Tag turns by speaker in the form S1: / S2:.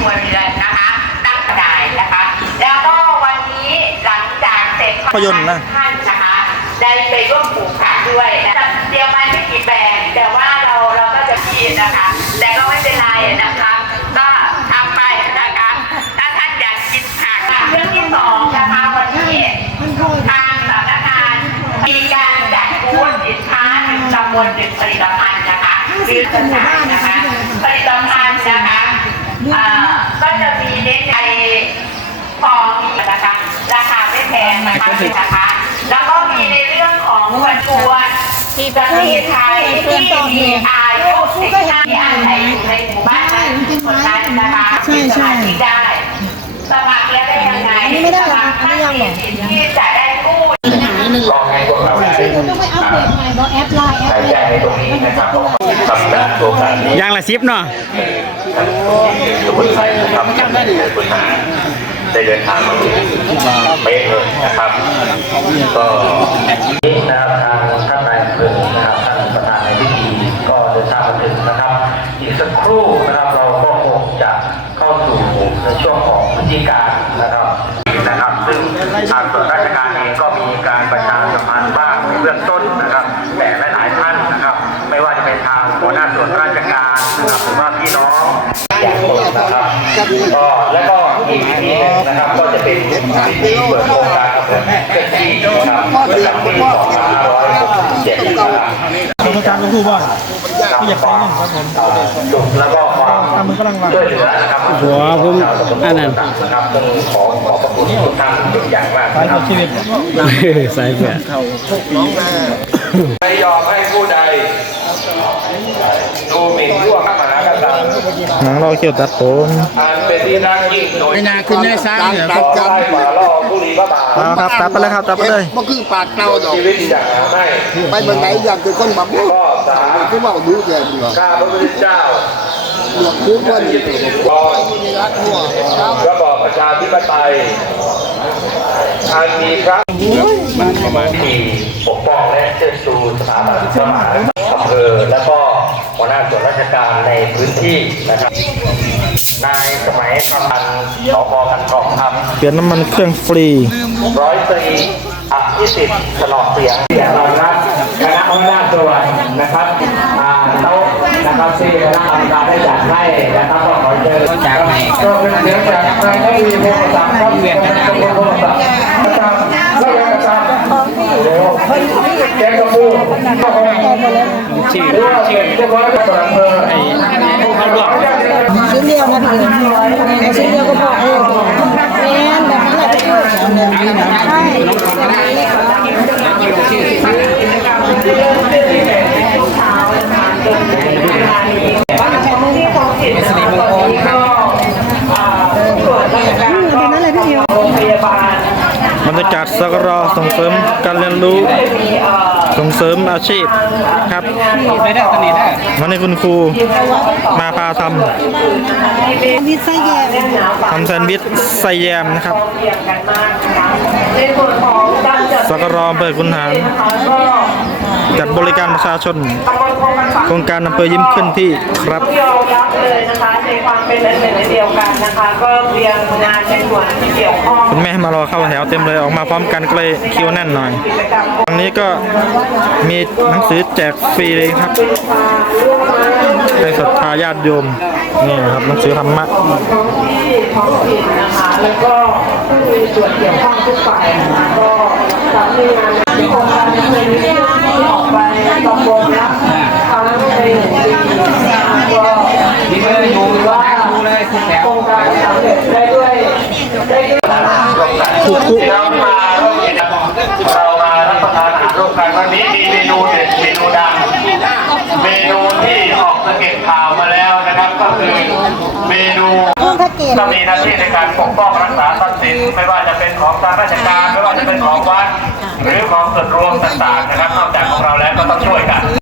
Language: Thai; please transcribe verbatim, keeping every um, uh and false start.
S1: รัวเรือนนะคะตั้งกระดาษนะคะแล้วก็วันนี้หลังจากเสร็จภาพยนตร์นะท่านนะคะได้ไปร่วมปลูกผักด้วยนะเดียวมันไม่กี่แปลงแต่ว่าเราเราก็จะพีนะคะแต่ก็ไม่เป็นไรนะคะก็ทำไปนะคะถ้าท่านอยากกินผักเรื่องที่สองนะคะวันนี้ทางสำนักงานมีการจัดบูธสินค้าหนึ่งตำบลหนึ่งผลิตภัณฑ์นะคะหรือสถานนะคะผลิตภัณฑ์นะคะก็จะมีเน้นในฟองนะคะราคาไม่แพงนะคะนะคะแล้วก็มีในเรื่องของวันชวนที่ประเทศไทยที่มีอายุสิบห้าที่อาศัยอยู่ในหมู่บ้านนั้นคนนั้นนะคะมีสมาชิกได้สมัครแล้วได้ยังไงสมัครท่านมีสิทธิ์ที่จะได้กู้ลองให้พวกเราได้ต้องไปอัปเดตใหม่บอกแอปไลน์แอปแจ้งในตรงนี้นะครับทำการโครงการนี้
S2: ยางละซิปเนาะ
S1: ทุกคนใส่นะครับคนหาได้เดินทางมาถึงเป๊ะเลยนะครับก็นี้นะครับทางท่านนายอำเภอนะครับท่านประธานในพิธีก็เดินทางมาถึงนะครับอีกสักครู่นะครับเราก็คงจะเข้าสู่ในช่วงของพิธีการนะครับนะครับซึ่งทางส่วนราชการเองก็มีการประชาสัมพันธ์บ้างในเบื้องต้นนะครับแต่หลายๆท่านนะครับไม่ว่าจะเป็นทางหัวหน้าส่วนราชการนะครับหรือว่าพี่น้องอย่างหมดนะครับก็แล้วก็อีกวิธีหนึ่งนะครับก็จะเป็นพิธีเปิดโครงการอำเภอเคลื่อนที่นะครับประจำปีสองพันห้าร้อยหกสิบเจ็ดนะครับ
S2: โครงการลงทุนบ่อยที่อยากไปหนึ่งครับผม
S1: จุดแล้วก็ความช่วยเหลือนะครับ
S2: หัวผมอันนั้น
S1: นะครับต้องขอขอบพระคุณทุกท่านเป็นอย่างมาก
S2: สายชีวิตสายเพื่อ
S1: ไม่ยอมให้ผู้ใดดูหมิ่นทั่วข้ามหากษัตริย์
S2: หนังเราเกี่ยวตัดผม
S1: อันเป็นที่นั่งยิ่งโดย
S2: ไม่นาขึ้นได้ซ้ายเหรอ
S1: ครับจับฝ่าล่อผู้ลีพระบาท
S2: ครับตัดไปเลยครับตัดไปเลย
S3: เมื่อคืนปาดเกาดอก
S1: ชีวิตอย่างไม่
S3: ไปเมืองไหนอยากเป็นคนแบบ
S1: ก็สา
S3: ที่ว่าดูแก่ดีกว่า
S1: ข้าพระพุทธเจ้า
S3: หลวงปู่ว่าดี
S1: กองระบอบประชาธิปไตยอันมีพระประมาณที่ปกป้องและเชิดชูสถาบันพระมหากษัตริย์อำเภอและก็หัวหน้าส่วนราชการในพื้นที่นะครับนายสมัยประพันธ์สพกันกองทัพ
S2: เปลี่ยนน้ำมันเครื่องฟรี
S1: ร้อยตรีอภิสิทธิ์ถนอมเสียงที่เรารับคณะหัวหน้าส่วนนะครับโต๊ะนะครับที่คณะกรรมการได้จัดให้นะครับก็ขอเชิญจากไหนก็เป็นเสียงจากนายได้มีโทรศัพท์ครับเวียนกันเป็นโทรศัพท์อาจารย์ก็ยังอาจารย์แกงกระปูก็คงชื่อชื่อเรียบร้อยแล้วเออไอ้เขาบอก
S4: ชิ้นเดียวนะพี่ชิ้นเดียวก็พอเออแมนแบบนั้นแหละพี่ใช่
S2: บรรยากาศสกรอส่งเสริมการเรียนรู้ส่งเสริมอาชีพครับวันนี้คุณครูมาพาทำ
S4: วิทไส้แยม
S2: ทำแซนด์วิชไส้แยมนะครับสกรออำเภอขุนหารจัดบริการประชาชนโครงการอำเภอยิ้มขึ้นที่ครับ
S1: ยอมรับเลยนะคะในความเป็นหนึ่งเดียวกันนะคะก็เรียงงานในส่วนที่เกี่ยวข้อง
S2: คุณแม่มารอเข้าแถวเต็มเลยออกมาพร้อมกันก็เลยคิวแน่นหน่อยตรงนี้ก็มีหนังสือแจกฟรีเลยครับให้ศรัทธาญาติโยมนี่ครับหนังสือธรรมะ
S1: ที่ท้องถิ่นนะคะแล้วก็ผู้มีส่วนเกี่ยวข้องทุกฝ่ายนะคะก็สามงานที่โครงการดำเนินที่ออกไปตำบลนะทำในปีก็มีไม่ได้ดูว่าโครงการสำเร็จได้ด้วยได้ด้วยเรามาเรามารับประทานอาหารร่วมกันวันนี้มีเมนูเด็ดเมนูดังเมนูที่ออกสเก็ตข่าวมาแล้วนะครับก็คือเมนูก็มีหน้าที่ในการปกป้องรักษาทรัพย์สินไม่ว่าจะเป็นของทางราชการไม่ว่าจะเป็นของวัดหรือของส่วนรวมต่างๆนะครับนอกจากของเราแล้วก็ต้องช่วยกัน